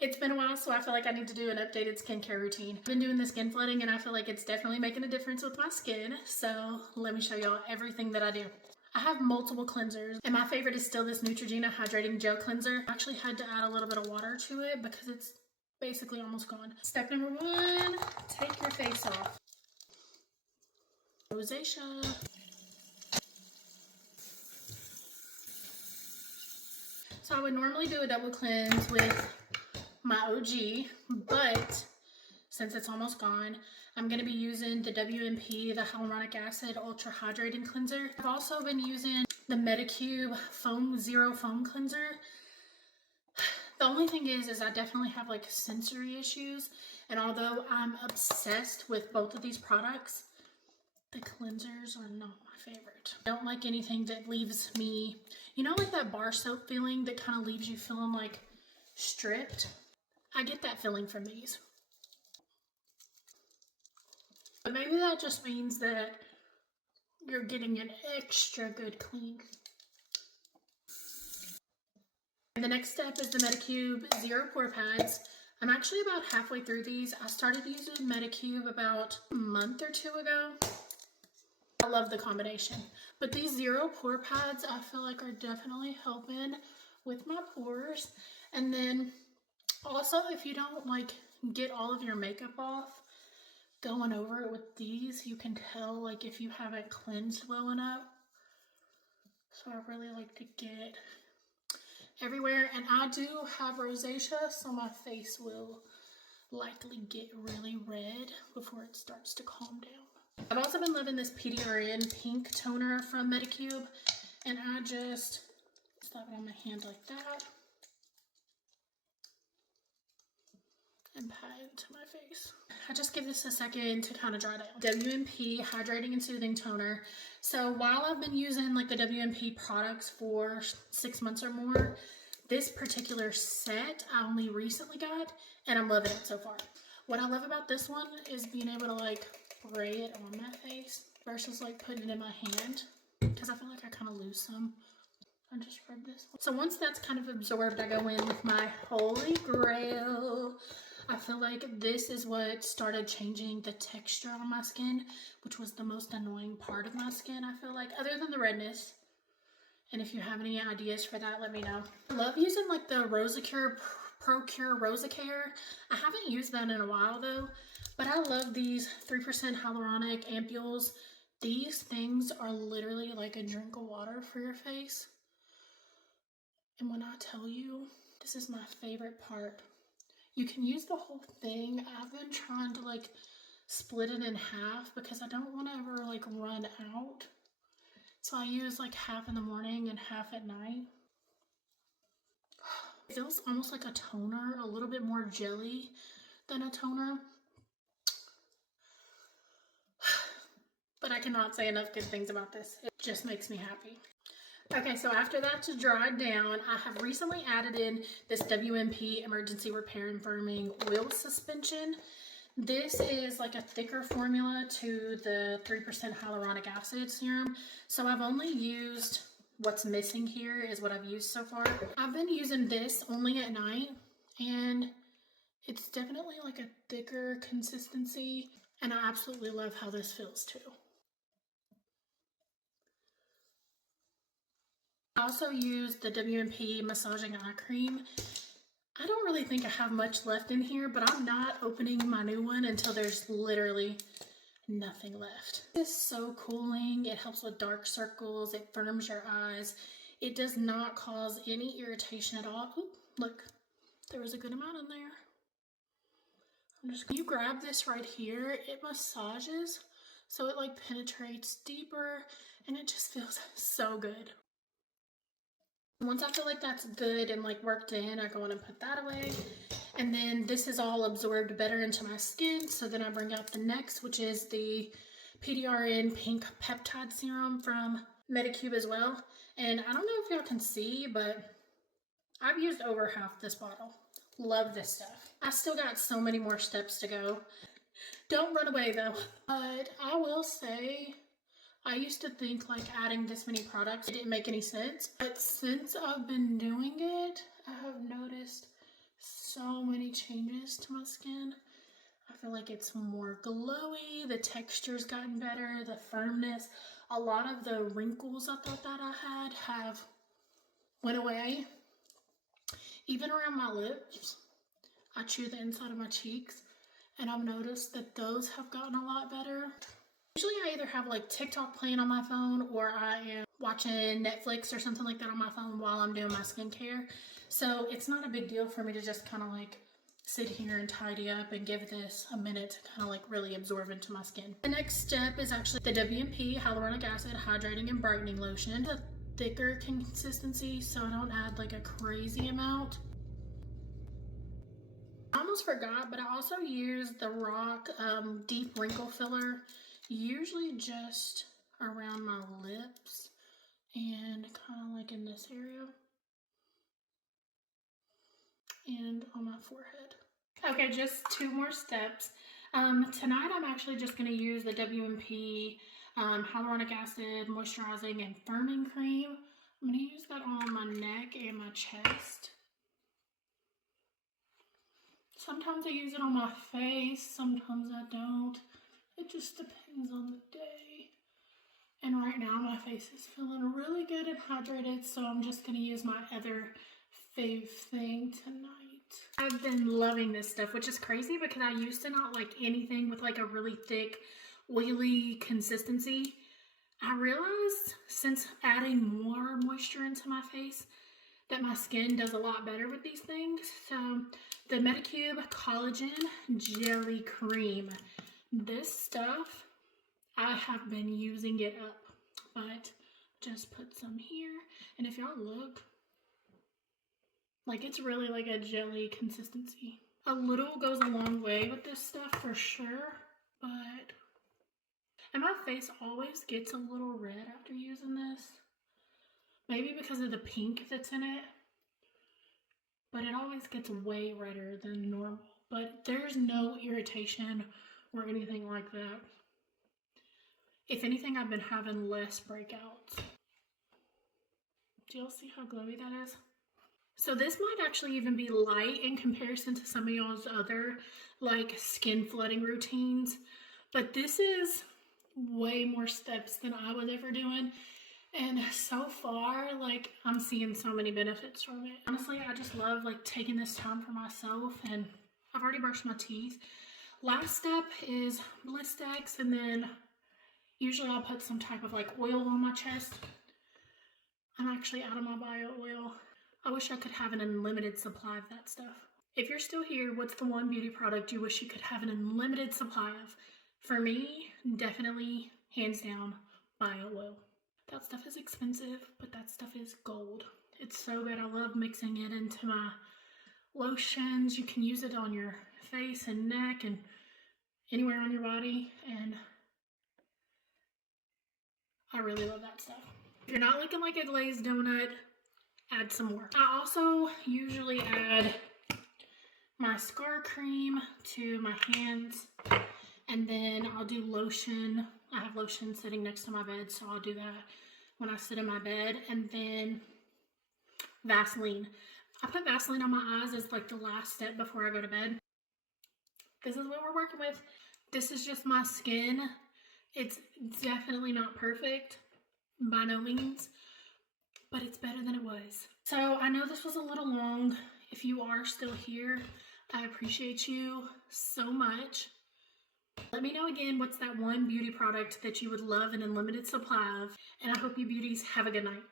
It's been a while, so I feel like I need to do an updated skincare routine. I've been doing the skin flooding and I feel like it's definitely making a difference with my skin. So let me show y'all everything that I do. I have multiple cleansers and my favorite is still this Neutrogena Hydrating Gel Cleanser. I actually had to add a little bit of water to it because it's basically almost gone. Step number 1, take your face off. Rosacea. So I would normally do a double cleanse with my OG, but since it's almost gone, I'm going to be using the WMP, the Hyaluronic Acid Ultra Hydrating Cleanser. I've also been using the Medicube Zero Foam Cleanser. The only thing is I definitely have like sensory issues, and although I'm obsessed with both of these products, the cleansers are not my favorite. I don't like anything that leaves me, you know, like that bar soap feeling that kind of leaves you feeling like stripped. I get that feeling from these. But maybe that just means that you're getting an extra good clean. And the next step is the Medicube Zero Pore Pads. I'm actually about halfway through these. I started using Medicube about a month or 2 ago. I love the combination. But these Zero Pore Pads I feel like are definitely helping with my pores. And then also, if you don't like get all of your makeup off, going over it with these, you can tell like if you haven't cleansed well enough. So I really like to get everywhere, and I do have rosacea, so my face will likely get really red before it starts to calm down. I've also been loving this PDRN pink toner from Medicube, and I just slap it on my hand like that and pat it into my face. I just give this a second to kind of dry down. WMP Hydrating and Soothing Toner. So while I've been using like the WMP products for 6 months or more, this particular set I only recently got, and I'm loving it so far. What I love about this one is being able to like spray it on my face versus like putting it in my hand, because I feel like I kind of lose some. I just rub this one. So once that's kind of absorbed, I go in with my holy grail. I feel like this is what started changing the texture on my skin, which was the most annoying part of my skin, I feel like, other than the redness. And if you have any ideas for that, let me know. I love using like the Rosacure ProCure Rosacare. I haven't used that in a while though, but I love these 3% hyaluronic ampules. These things are literally like a drink of water for your face. And when I tell you, this is my favorite part. You can use the whole thing. I've been trying to like split it in half because I don't want to ever like run out. So I use like half in the morning and half at night. It feels almost like a toner, a little bit more jelly than a toner. But I cannot say enough good things about this. It just makes me happy. Okay, so after that's dried down, I have recently added in this WMP Emergency Repair and Firming Oil Suspension. This is like a thicker formula to the 3% hyaluronic acid serum. So I've only used what's missing here is what I've used so far. I've been using this only at night, and it's definitely like a thicker consistency, and I absolutely love how this feels too. I also use the WMP Massaging Eye Cream. I don't really think I have much left in here, but I'm not opening my new one until there's literally nothing left. It's so cooling. It helps with dark circles. It firms your eyes. It does not cause any irritation at all. Oop, look, there was a good amount in there. You grab this right here, it massages, so it like penetrates deeper, and it just feels so good. Once I feel like that's good and like worked in, I go in and put that away. And then this is all absorbed better into my skin. So then I bring out the next, which is the PDRN Pink Peptide Serum from Medicube as well. And I don't know if y'all can see, but I've used over half this bottle. Love this stuff. I still got so many more steps to go. Don't run away though. But I will say, I used to think like adding this many products didn't make any sense, but since I've been doing it, I have noticed so many many changes to my skin. I feel like it's more glowy, the texture's gotten better, the firmness. A lot of the wrinkles I thought that I had have went away. Even around my lips, I chew the inside of my cheeks, and I've noticed that those have gotten a lot better. Usually I either have like TikTok playing on my phone, or I am watching Netflix or something like that on my phone while I'm doing my skincare. So it's not a big deal for me to just kind of like sit here and tidy up and give this a minute to kind of like really absorb into my skin. The next step is actually the W&P Hyaluronic Acid Hydrating and Brightening Lotion. It's a thicker consistency, so I don't add like a crazy amount. I almost forgot, but I also use the Rock Deep Wrinkle Filler, usually just around my lips and kind of like in this area and on my forehead. Okay, just 2 more steps. Tonight I'm actually just going to use the W&P Hyaluronic Acid Moisturizing and Firming Cream. I'm going to use that on my neck and my chest. Sometimes I use it on my face, sometimes I don't. It just depends on the day. And right now my face is feeling really good and hydrated, so I'm just going to use my other fave thing tonight. I've been loving this stuff, which is crazy because I used to not like anything with like a really thick, oily consistency. I realized since adding more moisture into my face that my skin does a lot better with these things. So the Medicube Collagen Jelly Cream. This stuff, I have been using it up, but just put some here. And if y'all look, like it's really like a jelly consistency. A little goes a long way with this stuff for sure, but, and my face always gets a little red after using this. Maybe because of the pink that's in it, but it always gets way redder than normal. But there's no irritation or anything like that. If anything, I've been having less breakouts. Do y'all see how glowy that is? So this might actually even be light in comparison to some of y'all's other like skin flooding routines, but this is way more steps than I was ever doing. And so far, like, I'm seeing so many benefits from it. Honestly, I just love, like, taking this time for myself, and I've already brushed my teeth. Last step is Blistex, and then usually I'll put some type of, like, oil on my chest. I'm actually out of my bio oil. I wish I could have an unlimited supply of that stuff. If you're still here, what's the one beauty product you wish you could have an unlimited supply of? For me, definitely, hands down, bio oil. That stuff is expensive, but that stuff is gold. It's so good. I love mixing it into my lotions. You can use it on your face and neck and anywhere on your body, and I really love that stuff. If you're not looking like a glazed donut, add some more. I also usually add my scar cream to my hands, and then I'll do lotion. I have lotion sitting next to my bed, so I'll do that when I sit in my bed. And then Vaseline. I put Vaseline on my eyes as like the last step before I go to bed. This is what we're working with. This is just my skin. It's definitely not perfect, by no means, but it's better than it was. So I know this was a little long. If you are still here, I appreciate you so much. Let me know again what's that one beauty product that you would love an unlimited supply of, and I hope you beauties have a good night.